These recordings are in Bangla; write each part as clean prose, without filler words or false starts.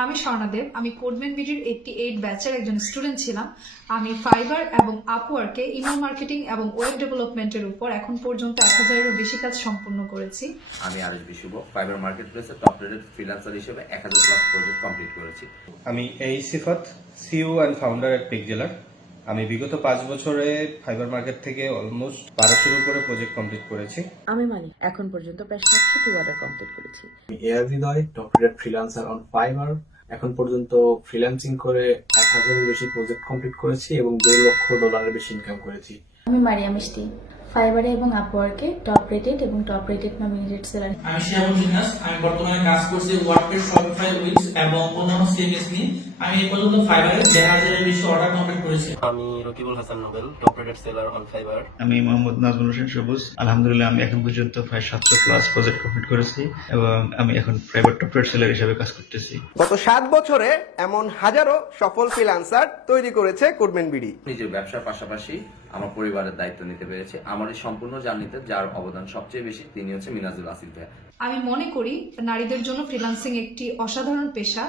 আমি স্বর্ণাদেব। আমি কোডম্যান বিডির 88 ব্যাচের একজন স্টুডেন্ট ছিলাম। আমি ফাইবার এবং আপওয়ার্কে ইমেল মার্কেটিং এবং ওয়েব ডেভেলপমেন্টের উপর এখন পর্যন্ত 1000-এরও বেশি কাজ সম্পন্ন করেছি। আমি আরএস বিশুভ, ফাইবার মার্কেটপ্লেসে টপ রেটেড ফ্রিল্যান্সার হিসেবে 1000+ প্রজেক্ট কমপ্লিট করেছি। আমি এই Sifat, CEO and founder at পিকজেলার। আমি বিগত 5 বছরে ফাইবার মার্কেট থেকে অলমোস্ট 1200-এর উপরে প্রজেক্ট কমপ্লিট করেছি। আমি মানি এখন পর্যন্ত প্রায় 700টি অর্ডার কমপ্লিট করেছি। আমি A R Hridoy, top rated freelancer on Fiverr. এখন পর্যন্ত ফ্রিল্যান্সিং করে 1000-এর বেশি প্রজেক্ট কমপ্লিট করেছি এবং $1.5 লাখ বেশি ইনকাম করেছি। আমি মারিয়া মিষ্টি, ফাইবারে এবং আপওয়ার্কে টপ রেটেড এবং টপ রেটেড নমিনেটেড সেলার। আমি শিয়াবুল জিনাস। আমি বর্তমানে কাজ করছি ওয়ার্ডপ্রেস, শপিফাই, উইক্স এবং অন্যান্য সিএমএস নিয়ে। আমি এই পর্যন্ত ফাইবারে 1000-এর বেশি অর্ডার কমপ্লিট করেছি। আমি Rakibul Hasan Nobel, top rated seller on fibre. আমি মোহাম্মদ নাজমুল হোসেন সবুজ। আলহামদুলিল্লাহ আমি এখন পর্যন্ত প্রায় 700+ প্রজেক্ট কমপ্লিট করেছি এবং আমি এখন প্রাইভেট টপ রেট সেলার হিসেবে কাজ করতেছি। গত 7 বছরে এমন হাজারো সফল ফ্রিল্যান্সার তৈরি করেছে কোডম্যান বিডি। নিজের ব্যবসার পাশাপাশি আমার পরিবারের দায়িত্ব নিতে পেরেছে। আমার এই সম্পূর্ণ জার্নিতে যার অবদান সবচেয়ে বেশি তিনি হচ্ছে মিনাজুল আসিফ ভাই। আমি মনে করি নারীদের জন্য ফ্রিল্যান্সিং একটি অসাধারণ পেশা।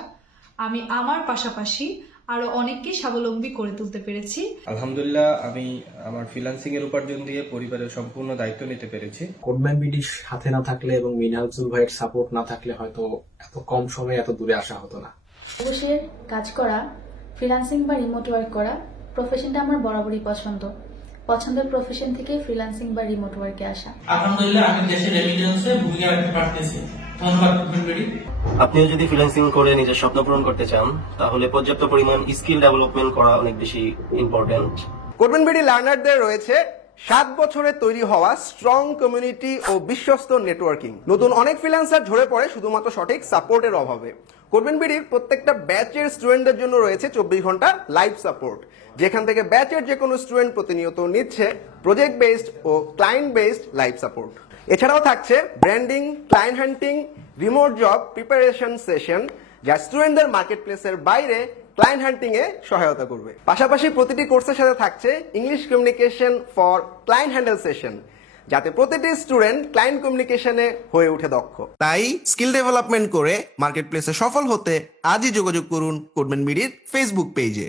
আমি আমার পাশাপাশি আরো অনেককে স্বাবলম্বী করে তুলতে পেরেছি। আলহামদুলিল্লাহ আমি আমার ফ্রিল্যান্সিং এর উপার্জন দিয়ে পরিবারের সম্পূর্ণ দায়িত্ব নিতে পেরেছি। কোডম্যান বিডির সাথে না থাকলে এবং মিনাজুল ভাইয়ের সাপোর্ট না থাকলে হয়তো এত কম সময়ে এত দূরে আসা হতো না। অবশ্যই কাজ করা, ফ্রিল্যান্সিং বা রিমোট ওয়ার্ক করা প্রফেশনটা আমার বরাবরই পছন্দের প্রফেশন থেকে ফ্রিল্যান্সিং বা রিমোট ওয়ার্কে আসা। আলহামদুলিল্লাহ আমি দেশের রেমিটেন্সে ভূমিকা রাখতে পারতেছি। ধন্যবাদ কোডম্যান বিডি। আপনিও যদি ফ্রিল্যান্সিং করে নিজের স্বপ্ন পূরণ করতে চান তাহলে পর্যাপ্ত পরিমাণ স্কিল ডেভেলপমেন্ট করা অনেক বেশি ইম্পর্টেন্ট। কোডম্যান বিডি লার্নারদের রয়েছে 7 বছরে তৈরি হওয়া স্ট্রং কমিউনিটি ও বিশ্বস্ত নেটওয়ার্কিং। নতুন অনেক ফ্রিল্যান্সার ঝরে পড়ে শুধুমাত্র সঠিক সাপোর্টের অভাবে। কোডম্যান বিডির প্রত্যেকটা ব্যাচের স্টুডেন্টদের জন্য রয়েছে 24 ঘন্টা লাইভ সাপোর্ট, যেখান থেকে ব্যাচের যে কোনো স্টুডেন্ট প্রতিনিয়ত নিচ্ছে প্রজেক্ট বেসড ও ক্লায়েন্ট বেসড লাইভ সাপোর্ট। এছাড়াও থাকছে ব্র্যান্ডিং, ক্লায়েন্ট হান্টিং, রিমোট জব প্রিপারেশন সেশন, যা স্টুডেন্টদের মার্কেট প্লেসের বাইরে ক্লায়েন্ট হান্টিং এ সহায়তা করবে। পাশাপাশি প্রতিটি কোর্সের সাথে থাকছে English communication for client handle session, যাতে প্রতিটি স্টুডেন্ট ক্লায়েন্ট কমিউনিকেশনে হয়ে ওঠে দক্ষ। তাই স্কিল ডেভেলপমেন্ট করে মার্কেট প্লেসে সফল হতে আজই যোগাযোগ করুন কোডম্যান বিডির ফেসবুক পেজে।